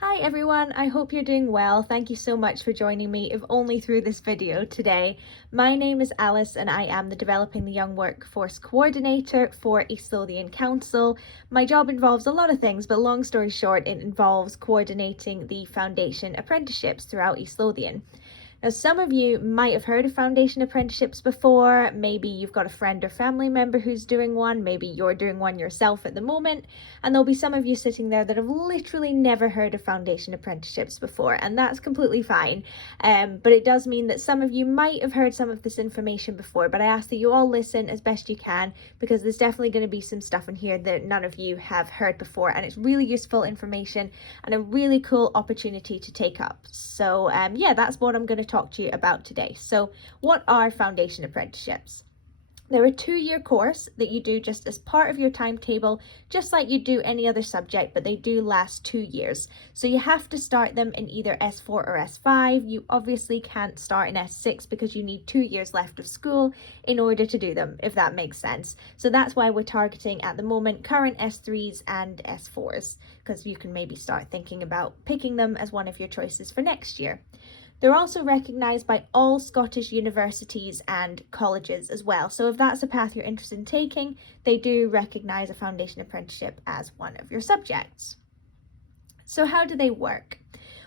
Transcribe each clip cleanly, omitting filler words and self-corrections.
Hi everyone, I hope you're doing well. Thank you so much for joining me, if only through this video today. My name is Alice and I am the Developing the Young Workforce Coordinator for East Lothian Council. My job involves a lot of things, but long story short, it involves coordinating the foundation apprenticeships throughout East Lothian. Now, some of you might have heard of foundation apprenticeships before. Maybe you've got a friend or family member who's doing one. Maybe you're doing one yourself at the moment. And there'll be some of you sitting there that have literally never heard of foundation apprenticeships before, and that's completely fine. But it does mean that some of you might have heard some of this information before, but I ask that you all listen as best you can, because there's definitely going to be some stuff in here that none of you have heard before, and it's really useful information and a really cool opportunity to take up. So yeah, that's what I'm going to talk to you about today. So what are foundation apprenticeships? They're a 2-year course that you do just as part of your timetable, just like you do any other subject, but they do last 2 years. So you have to start them in either S4 or S5. You obviously can't start in S6 because you need 2 years left of school in order to do them, if that makes sense. So that's why we're targeting at the moment current S3s and S4s, because you can maybe start thinking about picking them as one of your choices for next year. They're also recognised by all Scottish universities and colleges as well. So if that's a path you're interested in taking, they do recognise a foundation apprenticeship as one of your subjects. So how do they work?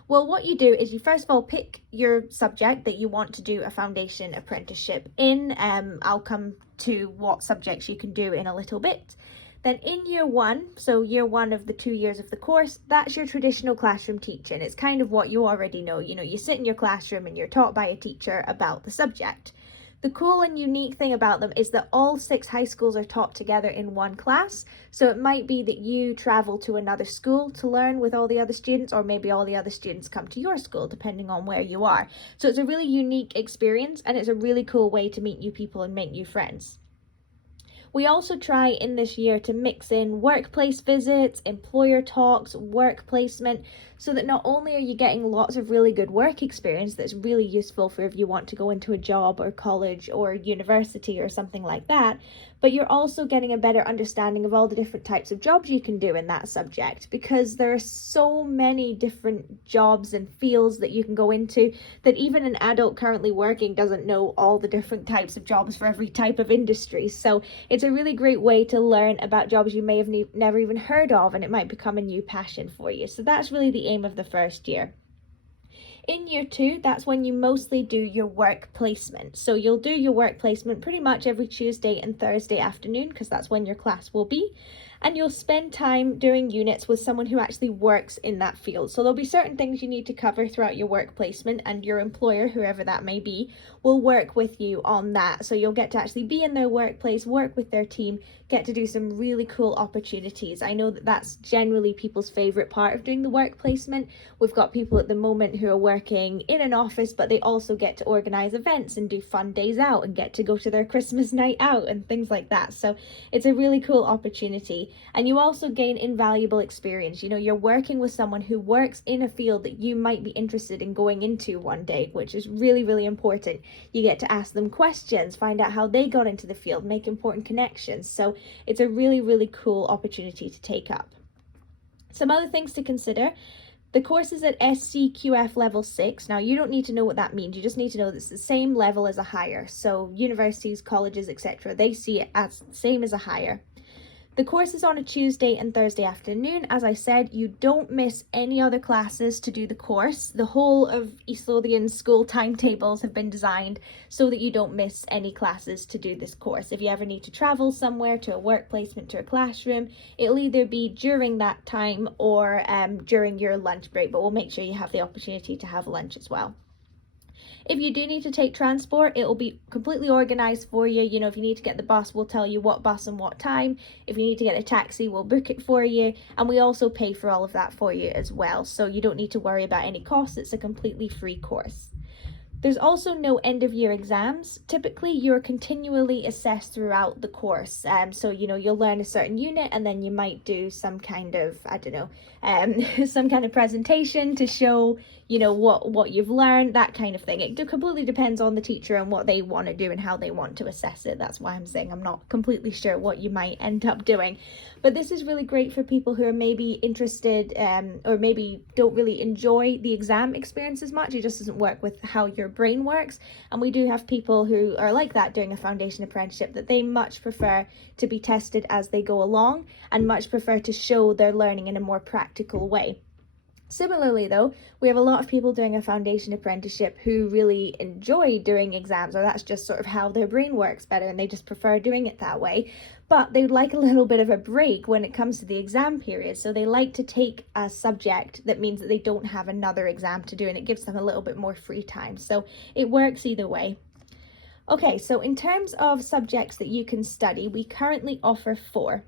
Well, what you do is you first of all pick your subject that you want to do a foundation apprenticeship in. I'll come to what subjects you can do in a little bit. Then in year one, so year one of the 2 years of the course, that's your traditional classroom teaching. It's kind of what you already know. You know, you sit in your classroom and you're taught by a teacher about the subject. The cool and unique thing about them is that all 6 high schools are taught together in one class. So it might be that you travel to another school to learn with all the other students, or maybe all the other students come to your school, depending on where you are. So it's a really unique experience, and it's a really cool way to meet new people and make new friends. We also try in this year to mix in workplace visits, employer talks, work placement, so that not only are you getting lots of really good work experience that's really useful for if you want to go into a job or college or university or something like that, but you're also getting a better understanding of all the different types of jobs you can do in that subject, because there are so many different jobs and fields that you can go into that even an adult currently working doesn't know all the different types of jobs for every type of industry. So it's a really great way to learn about jobs you may have never even heard of, and it might become a new passion for you. So that's really the aim of the first year. In year 2, that's when you mostly do your work placement. So you'll do your work placement pretty much every Tuesday and Thursday afternoon, because that's when your class will be. And you'll spend time doing units with someone who actually works in that field. So there'll be certain things you need to cover throughout your work placement, and your employer, whoever that may be, will work with you on that. So you'll get to actually be in their workplace, work with their team, get to do some really cool opportunities. I know that that's generally people's favourite part of doing the work placement. We've got people at the moment who are working in an office, but they also get to organise events and do fun days out and get to go to their Christmas night out and things like that. So it's a really cool opportunity. And you also gain invaluable experience. You know, you're working with someone who works in a field that you might be interested in going into one day, which is really, really important. You get to ask them questions, find out how they got into the field, make important connections. So it's a really, really cool opportunity to take up. Some other things to consider. The course is at SCQF level 6. Now, you don't need to know what that means. You just need to know that it's the same level as a higher. So universities, colleges, etc., they see it as the same as a higher. The course is on a Tuesday and Thursday afternoon. As I said, you don't miss any other classes to do the course. The whole of East Lothian school timetables have been designed so that you don't miss any classes to do this course. If you ever need to travel somewhere, to a work placement, to a classroom, it'll either be during that time or during your lunch break, but we'll make sure you have the opportunity to have lunch as well. If you do need to take transport, it will be completely organised for you. You know, if you need to get the bus, we'll tell you what bus and what time. If you need to get a taxi, we'll book it for you. And we also pay for all of that for you as well. So you don't need to worry about any costs. It's a completely free course. There's also no end of year exams. Typically, you're continually assessed throughout the course. So, you'll learn a certain unit and then you might do some kind of, some kind of presentation to show, what you've learned, that kind of thing. It completely depends on the teacher and what they want to do and how they want to assess it. That's why I'm saying I'm not completely sure what you might end up doing. But this is really great for people who are maybe interested or maybe don't really enjoy the exam experience as much. It just doesn't work with how your brain works. And we do have people who are like that doing a foundation apprenticeship, that they much prefer to be tested as they go along and much prefer to show their learning in a more practical way. Similarly though, we have a lot of people doing a foundation apprenticeship who really enjoy doing exams, or that's just sort of how their brain works better and they just prefer doing it that way. But they would like a little bit of a break when it comes to the exam period. So they like to take a subject that means that they don't have another exam to do, and it gives them a little bit more free time. So it works either way. Okay, so in terms of subjects that you can study, we currently offer 4.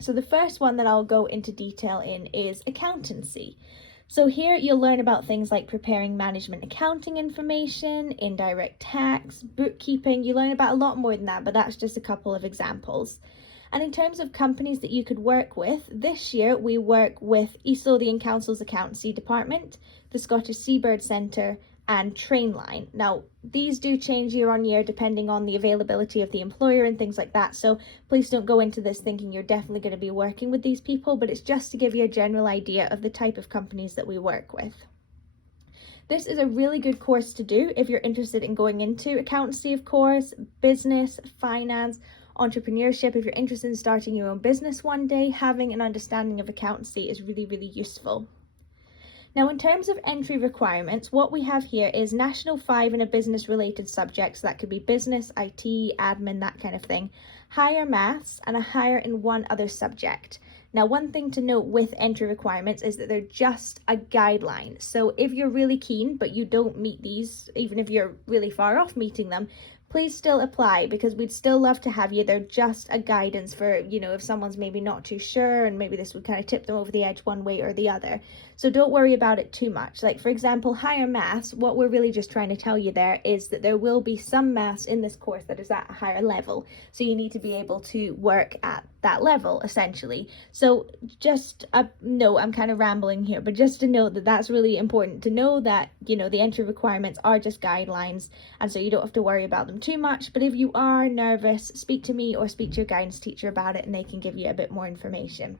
So the first one that I'll go into detail in is accountancy. So here you'll learn about things like preparing management accounting information, indirect tax, bookkeeping. You learn about a lot more than that, but that's just a couple of examples. And in terms of companies that you could work with, this year we work with East Lothian Council's Accountancy Department, the Scottish Seabird Centre, and Trainline. Now, these do change year on year depending on the availability of the employer and things like that, so please don't go into this thinking you're definitely going to be working with these people, but it's just to give you a general idea of the type of companies that we work with. This is a really good course to do if you're interested in going into accountancy, of course, business, finance, entrepreneurship. If you're interested in starting your own business one day, having an understanding of accountancy is really, really useful. Now, in terms of entry requirements, what we have here is National 5 in a business related subject, so that could be business, IT, admin, that kind of thing, higher maths, and a higher in one other subject. Now, one thing to note with entry requirements is that they're just a guideline. So if you're really keen, but you don't meet these, even if you're really far off meeting them, please still apply, because we'd still love to have you. They're just a guidance for, if someone's maybe not too sure and maybe this would kind of tip them over the edge one way or the other. So don't worry about it too much. Like, for example, higher maths, what we're really just trying to tell you there is that there will be some maths in this course that is at a higher level. So you need to be able to work at that level, essentially. So just no, I'm kind of rambling here, but just to note that that's really important to know, that, the entry requirements are just guidelines, and so you don't have to worry about them too much. But if you are nervous, speak to me or speak to your guidance teacher about it and they can give you a bit more information.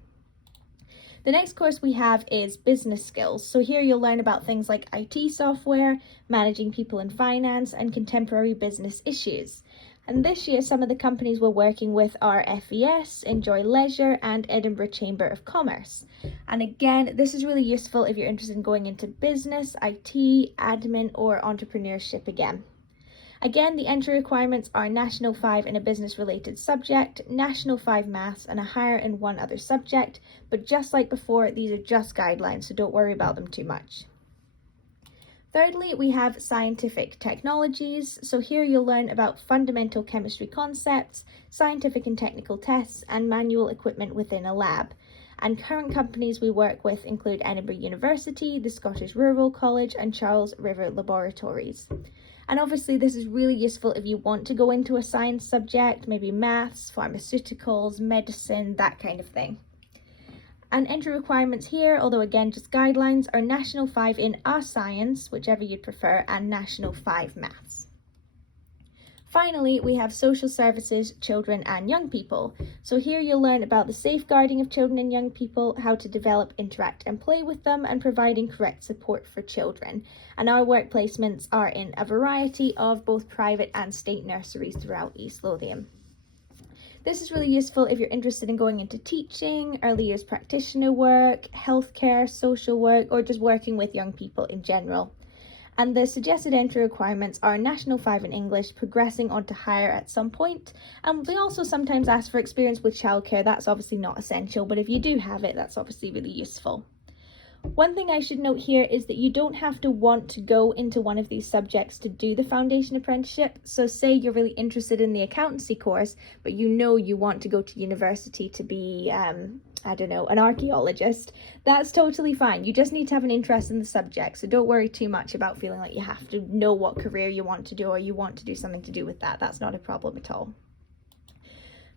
The next course we have is business skills. So here you'll learn about things like IT software, managing people in finance, and contemporary business issues. And this year, some of the companies we're working with are FES, Enjoy Leisure, and Edinburgh Chamber of Commerce. And again, this is really useful if you're interested in going into business, IT, admin, or entrepreneurship again. Again, the entry requirements are National 5 in a business-related subject, National 5 Maths, and a higher in one other subject. But just like before, these are just guidelines, so don't worry about them too much. Thirdly, we have scientific technologies. So here you'll learn about fundamental chemistry concepts, scientific and technical tests, and manual equipment within a lab. And current companies we work with include Edinburgh University, the Scottish Rural College, and Charles River Laboratories. And obviously this is really useful if you want to go into a science subject, maybe maths, pharmaceuticals, medicine, that kind of thing. And entry requirements here, although again just guidelines, are National 5 in a science, whichever you'd prefer, and National 5 Maths. Finally, we have social services, children and young people. So here you'll learn about the safeguarding of children and young people, how to develop, interact and play with them, and providing correct support for children. And our work placements are in a variety of both private and state nurseries throughout East Lothian. This is really useful if you're interested in going into teaching, early years practitioner work, healthcare, social work, or just working with young people in general. And the suggested entry requirements are National 5 in English, progressing on to higher at some point. And they also sometimes ask for experience with childcare. That's obviously not essential, but if you do have it, that's obviously really useful. One thing I should note here is that you don't have to want to go into one of these subjects to do the foundation apprenticeship. So say you're really interested in the accountancy course, but you want to go to university to be I don't know, an archaeologist, that's totally fine. You just need to have an interest in the subject. So don't worry too much about feeling like you have to know what career you want to do or you want to do something to do with that. That's not a problem at all.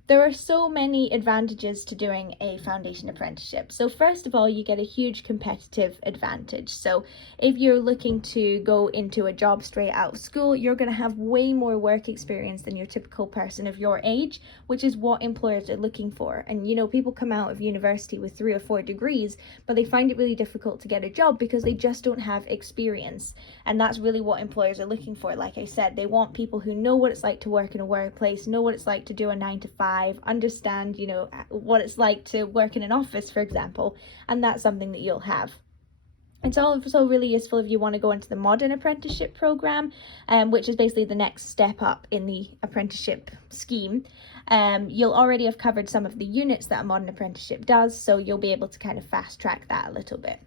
There are so many advantages to doing a foundation apprenticeship. So first of all, you get a huge competitive advantage. So if you're looking to go into a job straight out of school, you're going to have way more work experience than your typical person of your age, which is what employers are looking for. And you know, people come out of university with 3 or 4 degrees, but they find it really difficult to get a job because they just don't have experience. And that's really what employers are looking for. Like I said, they want people who know what it's like to work in a workplace, know what it's like to do a 9 to 5, understand, you know, what it's like to work in an office, for example, and that's something that you'll have. It's also really useful if you want to go into the modern apprenticeship program, which is basically the next step up in the apprenticeship scheme. You'll already have covered some of the units that a modern apprenticeship does, so you'll be able to kind of fast track that a little bit.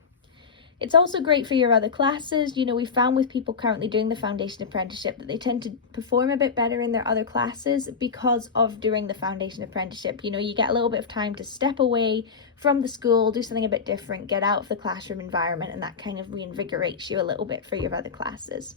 It's also great for your other classes. You know, we found with people currently doing the foundation apprenticeship that they tend to perform a bit better in their other classes because of doing the foundation apprenticeship. You know, you get a little bit of time to step away from the school, do something a bit different, get out of the classroom environment, and that kind of reinvigorates you a little bit for your other classes.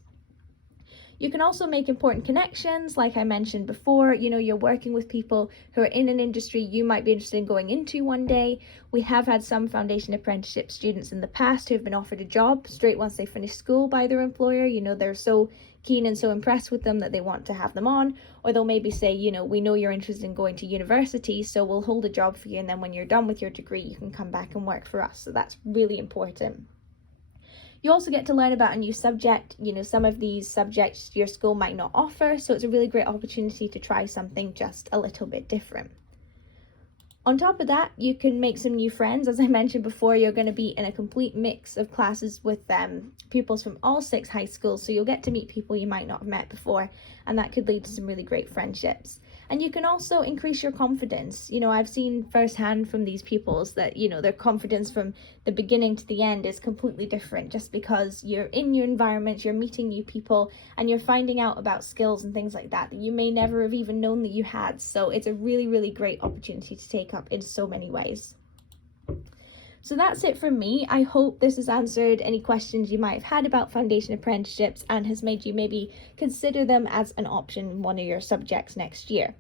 You can also make important connections, like I mentioned before. You know, you're working with people who are in an industry you might be interested in going into one day. We have had some foundation apprenticeship students in the past who have been offered a job straight once they finish school by their employer. You know, they're so keen and so impressed with them that they want to have them on. Or they'll maybe say, you know, we know you're interested in going to university, so we'll hold a job for you, and then when you're done with your degree, you can come back and work for us. So that's really important. You also get to learn about a new subject. You know, some of these subjects your school might not offer, so it's a really great opportunity to try something just a little bit different. On top of that, you can make some new friends. As I mentioned before, you're going to be in a complete mix of classes with pupils from all 6 high schools, so you'll get to meet people you might not have met before, and that could lead to some really great friendships. And you can also increase your confidence. You know, I've seen firsthand from these pupils that, you know, their confidence from the beginning to the end is completely different just because you're in your environment, you're meeting new people, and you're finding out about skills and things like that that you may never have even known that you had. So it's a really, really great opportunity to take up in so many ways. So that's it from me. I hope this has answered any questions you might have had about foundation apprenticeships and has made you maybe consider them as an option in one of your subjects next year.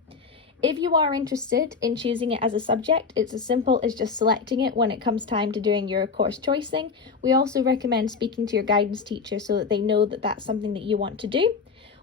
If you are interested in choosing it as a subject, it's as simple as just selecting it when it comes time to doing your course choicing. We also recommend speaking to your guidance teacher so that they know that that's something that you want to do.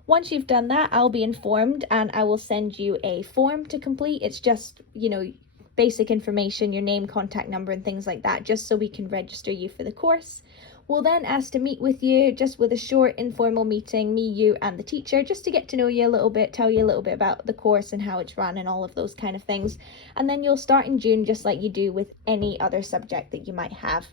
Once you've done that, I'll be informed and I will send you a form to complete. It's just, you know, basic information, your name, contact number, and things like that, just so we can register you for the course. We'll then ask to meet with you, just with a short informal meeting, me, you, and the teacher, just to get to know you a little bit, tell you a little bit about the course and how it's run and all of those kind of things. And then you'll start in June, just like you do with any other subject that you might have.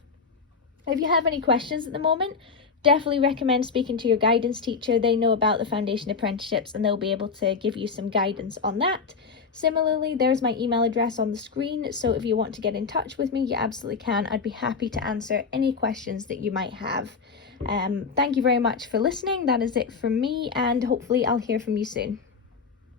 If you have any questions at the moment, definitely recommend speaking to your guidance teacher. They know about the foundation apprenticeships and they'll be able to give you some guidance on that. Similarly, there's my email address on the screen, so if you want to get in touch with me, you absolutely can. I'd be happy to answer any questions that you might have. Thank you very much for listening. That is it from me, and hopefully I'll hear from you soon.